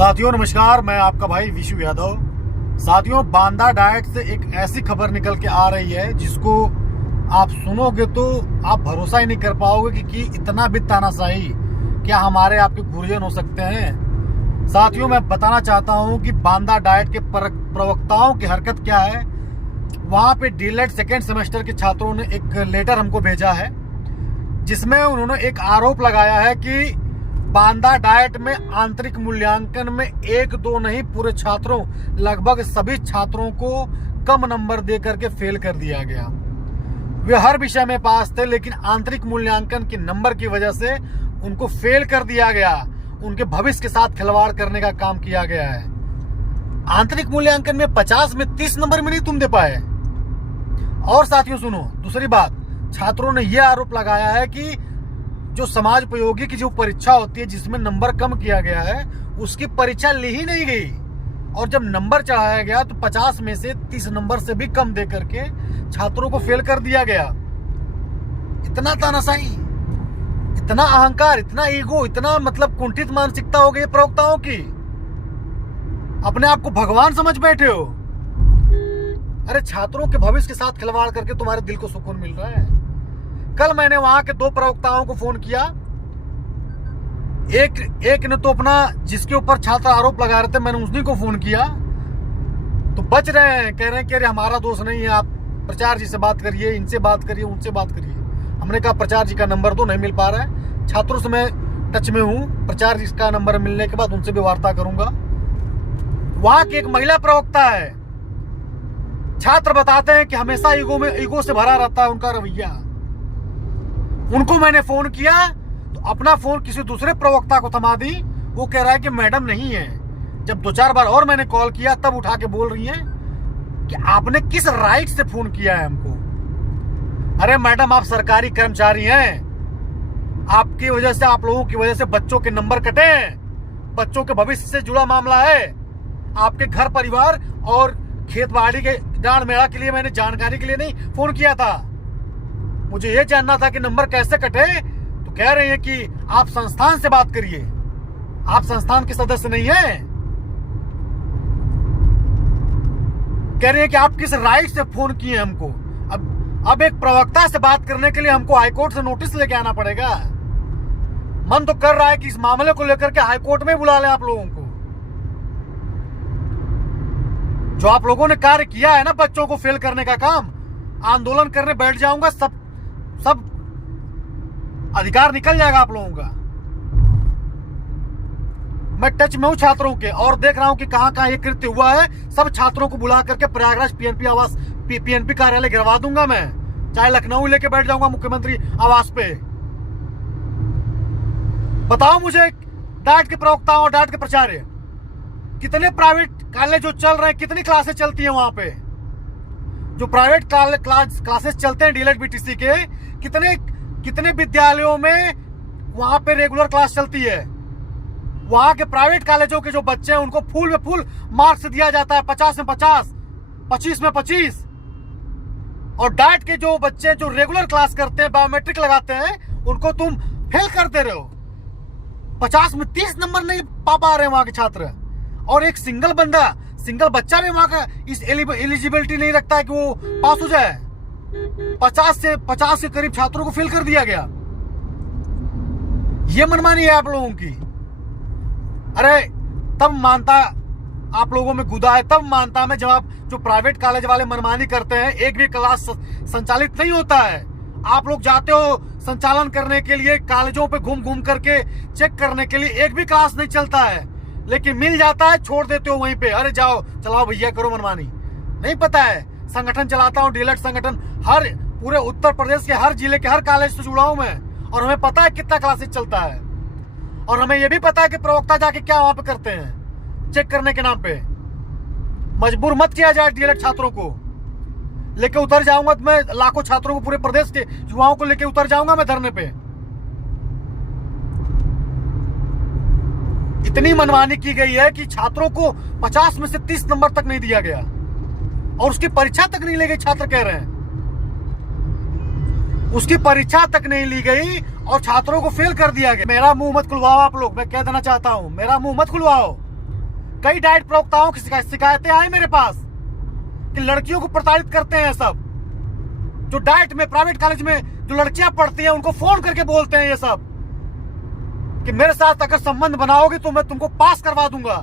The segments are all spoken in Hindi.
साथियों नमस्कार, मैं आपका भाई विशु यादव। साथियों, बांदा डाइट से एक ऐसी खबर निकल के आ रही है जिसको आप सुनोगे तो आप भरोसा ही नहीं कर पाओगे कि इतना भी तानाशाही क्या हमारे आपके गुरुजन हो सकते हैं। साथियों, मैं बताना चाहता हूं कि बांदा डाइट के प्रवक्ताओं की हरकत क्या है। वहां पे डीएलएड सेकेंड सेमेस्टर के छात्रों ने एक लेटर हमको भेजा है जिसमें उन्होंने एक आरोप लगाया है कि बांदा डाइट में आंतरिक मूल्यांकन में 1-2 नहीं, पूरे छात्रों लगभग सभी छात्रों को कम नंबर दे करके फेल कर दिया गया। वे हर विषय में पास थे लेकिन आंतरिक मूल्यांकन के नंबर की वजह से उनको फेल कर दिया गया। उनके भविष्य के साथ खिलवाड़ करने का काम किया गया है। आंतरिक मूल्यांकन में 50 में 30 नंबर में नहीं तुम दे पाए। और साथियों सुनो, दूसरी बात, छात्रों ने यह आरोप लगाया है कि जो समाज उपयोगी की जो परीक्षा होती है जिसमें नंबर कम किया गया है उसकी परीक्षा ली ही नहीं गई, और जब नंबर चढ़ाया गया तो 50 में से 30 नंबर से भी कम दे करके छात्रों को फेल कर दिया गया। इतना तानाशाही, इतना अहंकार, इतना ईगो, इतना मतलब कुंठित मानसिकता हो गई प्रवक्ताओं की। अपने आप को भगवान समझ बैठे हो। अरे छात्रों के भविष्य के साथ खिलवाड़ करके तुम्हारे दिल को सुकून मिल रहा है। कल मैंने वहां के 2 प्रवक्ताओं को फोन किया। एक ने तो अपना जिसके ऊपर छात्र आरोप लगा रहे थे, मैंने उसी को फोन किया तो बच रहे हैं, कह रहे हैं कि अरे हमारा दोष नहीं है, आप प्रचार जी से बात करिए, इनसे बात करिए, उनसे बात करिए। हमने कहा प्रचार जी का नंबर तो नहीं मिल पा रहा है। छात्रों से मैं टच में हूँ, प्रचार जी का नंबर मिलने के बाद उनसे भी वार्ता करूंगा। वहां की एक महिला प्रवक्ता है। छात्र बताते हैं कि हमेशा ईगो से भरा रहता है उनका रवैया। उनको मैंने फोन किया तो अपना फोन किसी दूसरे प्रवक्ता को थमा दी। वो कह रहा है कि मैडम नहीं है। जब 2-4 बार और मैंने कॉल किया तब उठा के बोल रही हैं कि आपने किस राइट से फोन किया है हमको। अरे मैडम, आप सरकारी कर्मचारी हैं। आपकी वजह से, आप लोगों की वजह से बच्चों के नंबर कटे हैं। बच्चों के भविष्य से जुड़ा मामला है। आपके घर परिवार और खेत बाड़ी के डांड मेड़ा के लिए मैंने जानकारी के लिए नहीं फोन किया था। मुझे यह जानना था कि नंबर कैसे कटे। तो कह रहे हैं कि आप संस्थान से बात करिए। आप संस्थान के सदस्य नहीं हैं। कह रहे हैं कि आप किस राइट से फोन किए हमको। अब एक प्रवक्ता से बात करने के लिए हमको हाईकोर्ट से नोटिस लेके आना पड़ेगा। मन तो कर रहा है कि इस मामले को लेकर के हाईकोर्ट में बुला लें आप लोगों को। जो आप लोगों ने कार्य किया है ना, बच्चों को फेल करने का काम, आंदोलन करने बैठ जाऊंगा, सब अधिकार निकल जाएगा आप लोगों का। मैं टच में हूं छात्रों के और देख रहा हूं कि कहां कहां ये कृत्य हुआ है। सब छात्रों को बुला करके प्रयागराज पीएनपी कार्यालय गिरवा दूंगा मैं। चाहे लखनऊ लेके बैठ जाऊंगा मुख्यमंत्री आवास पे। बताओ मुझे, डाइट के प्रवक्ताओं और डाइट के प्रचार्य, कितने प्राइवेट कॉलेज जो चल रहे हैं, कितनी क्लासेस चलती हैं वहां पे। जो प्राइवेट क्लासेस चलते हैं डीएलएड बीटीसी के, कितने विद्यालयों में वहां पे रेगुलर क्लास चलती है। वहां के प्राइवेट कॉलेजों के जो बच्चे हैं उनको फुल में फुल मार्क्स दिया जाता है, 50 में 50, 25 में 25। और डाइट के जो बच्चे जो रेगुलर क्लास करते हैं, बायोमेट्रिक लगाते हैं, उनको तुम फेल करते रहो। 50 में 30 नंबर नहीं पा रहे हैं वहां के छात्र। और एक सिंगल बच्चा भी वहां का इस एलिजिबिलिटी नहीं रखता है कि वो पास हो जाए। 50 के करीब छात्रों को फेल कर दिया गया। ये मनमानी है आप लोगों की। अरे तब मानता, आप लोगों में गुदा है तब मानता मैं, जब आप जो प्राइवेट कॉलेज वाले मनमानी करते हैं, एक भी क्लास संचालित नहीं होता है। आप लोग जाते हो संचालन करने के लिए, कॉलेजों पे घूम घूम करके चेक करने के लिए, एक भी क्लास नहीं चलता है। लेकिन मिल जाता है, छोड़ देते हो वहीं पे। अरे जाओ, चलाओ भैया, करो मनमानी। नहीं पता है, संगठन चलाता हूँ, डीएलएड संगठन, हर पूरे उत्तर प्रदेश के हर जिले के हर कॉलेज से जुड़ा हूं मैं। और हमें पता है कितना क्लासेस चलता है। और हमें यह भी पता है कि प्रवक्ता जाके क्या वहां पे करते हैं, चेक करने के नाम पे। मजबूर मत किया जाए डीएलएड छात्रों को। लेके उतर जाऊंगा तो मैं लाखों छात्रों को, पूरे प्रदेश के युवाओं को लेके उतर जाऊंगा मैं धरने पे। इतनी मनमानी की गई है कि छात्रों को 50 में से 30 नंबर तक नहीं दिया गया, और उसकी परीक्षा तक नहीं ली गई। छात्र कह रहे हैं उसकी परीक्षा तक नहीं ली गई और छात्रों को फेल कर दिया गया। मेरा मुंह मत खुलवाओ आप लोग, मैं कह देना चाहता हूं, मेरा मुंह मत खुलवाओ। कई डाइट प्रवक्ताओं की शिकायतें आई मेरे पास कि लड़कियों को प्रताड़ित करते हैं सब। जो डाइट में प्राइवेट कॉलेज में जो लड़कियां पढ़ती हैं उनको फोन करके बोलते हैं ये सब कि मेरे साथ अगर संबंध बनाओगी तो मैं तुमको पास करवा दूंगा,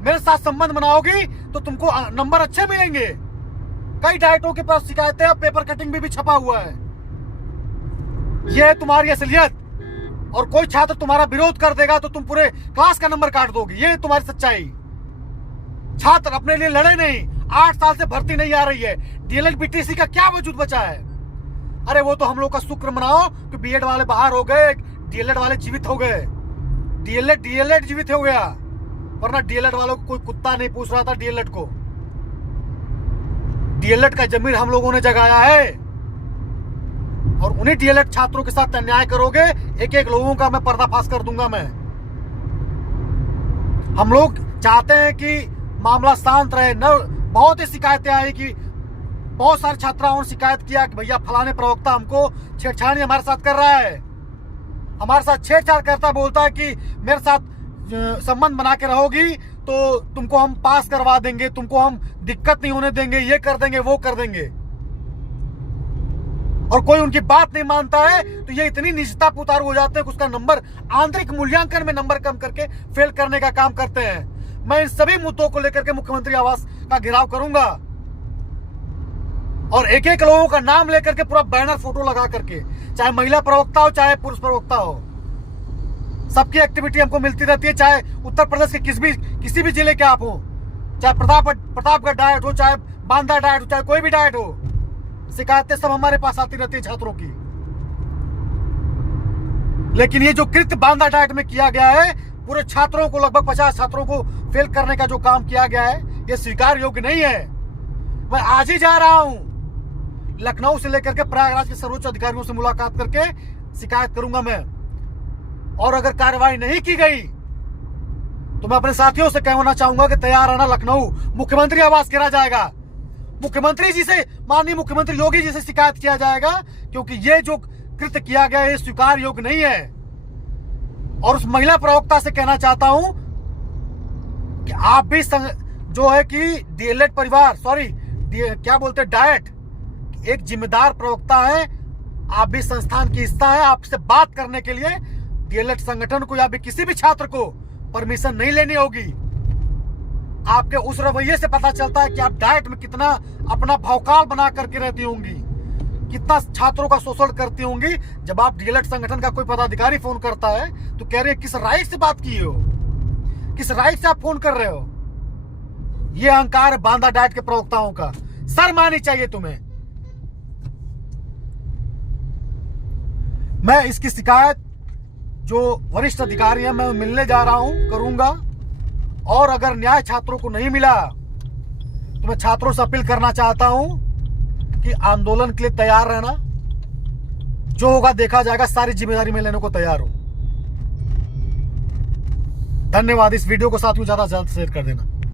मेरे साथ संबंध बनाओगी तो तुमको नंबर अच्छे मिलेंगे। कई डाइटों के पास शिकायतें, पेपर कटिंग भी छपा हुआ है। यह है तुम्हारी असलियत। और कोई छात्र तुम्हारा विरोध कर देगा तो तुम पूरे क्लास का नंबर काट दोगे। ये तुम्हारी सच्चाई। छात्र अपने लिए लड़े नहीं, 8 साल से भर्ती नहीं आ रही है। डीएलएड बीटीसी का क्या वजूद बचा है? अरे वो तो हम लोग का शुक्र मनाओ कि बीएड वाले बाहर हो गए, डीएलएड वाले जीवित हो गए। डीएलएड जीवित हो गया, वरना डीएलएड वालों को कोई कुत्ता नहीं पूछ रहा था डीएलएड को। डीएलएड का जमीन हम लोगों ने जगाया है और उन्हीं डीएलएड छात्रों के साथ अन्याय करोगे, एक एक लोगों का मैं पर्दाफाश कर दूंगा मैं। हम लोग चाहते हैं कि मामला शांत रहे। न बहुत ही शिकायतें आई कि बहुत सारे छात्राओं ने शिकायत किया कि भैया फलाने प्रवक्ता हमको छेड़छाड़ हमारे साथ कर रहा है, हमारे साथ छेड़छाड़ करता, बोलता है कि मेरे साथ संबंध बना के रहोगी तो तुमको हम पास करवा देंगे, तुमको हम दिक्कत नहीं होने देंगे, ये कर देंगे वो कर देंगे। और कोई उनकी बात नहीं मानता है तो ये इतनी निजता पे उतारू हो जाते हैं कि उसका नंबर आंतरिक मूल्यांकन में नंबर कम करके फेल करने का काम करते हैं। मैं इन सभी मुद्दों को लेकर के मुख्यमंत्री आवास का घेराव करूंगा और एक एक लोगों का नाम लेकर के पूरा बैनर फोटो लगा करके, चाहे महिला प्रवक्ता हो चाहे पुरुष प्रवक्ता हो, सबकी एक्टिविटी हमको मिलती रहती है। चाहे उत्तर प्रदेश के किसी भी जिले के आप हो, चाहे प्रतापगढ़ डाइट हो, चाहे बांदा डाइट हो, चाहे कोई भी डाइट हो, शिकायतें सब हमारे पास आती रहती है छात्रों की। लेकिन ये जो कृत्य बांदा डाइट में किया गया है, पूरे छात्रों को लगभग 50 छात्रों को फेल करने का जो काम किया गया है, ये स्वीकार योग्य नहीं है। मैं आज ही जा रहा हूं लखनऊ से लेकर के प्रयागराज के सर्वोच्च अधिकारियों से मुलाकात करके शिकायत करूंगा मैं। और अगर कार्रवाई नहीं की गई तो मैं अपने साथियों से कहना चाहूंगा कि तैयार रहना, लखनऊ मुख्यमंत्री आवास घेरा जाएगा। मुख्यमंत्री जी से, माननीय मुख्यमंत्री योगी जी से शिकायत किया जाएगा, क्योंकि ये जो कृत्य किया गया है स्वीकार योग्य नहीं है। और उस महिला प्रवक्ता से कहना चाहता हूं कि आप भी जो है कि डीएलएड परिवार, क्या बोलते हैं, डाइट एक जिम्मेदार प्रवक्ता है, आप भी संस्थान की हिस्सा है। आपसे बात करने के लिए डीएलएड संगठन को या भी किसी भी छात्र को परमिशन नहीं लेनी होगी। आपके उस रवैये से पता चलता है कि आप डाइट में कितना अपना भौकाल बना करके रहती होंगी, कितना छात्रों का शोषण करती होंगी। जब आप डीएलएड संगठन का कोई पदाधिकारी फोन करता है तो कह रहे हैं किस राइट से बात किए हो, किस राइट से आप फोन कर रहे हो। ये अहंकार है बांदा डाइट के प्रवक्ताओं का, शर्म आनी चाहिए तुम्हें। मैं इसकी शिकायत जो वरिष्ठ अधिकारी है मैं मिलने जा रहा हूं, करूंगा। और अगर न्याय छात्रों को नहीं मिला तो मैं छात्रों से अपील करना चाहता हूं कि आंदोलन के लिए तैयार रहना, जो होगा देखा जाएगा, सारी जिम्मेदारी मैं लेने को तैयार हूं। धन्यवाद। इस वीडियो को साथियों ज्यादा से ज्यादा शेयर कर देना।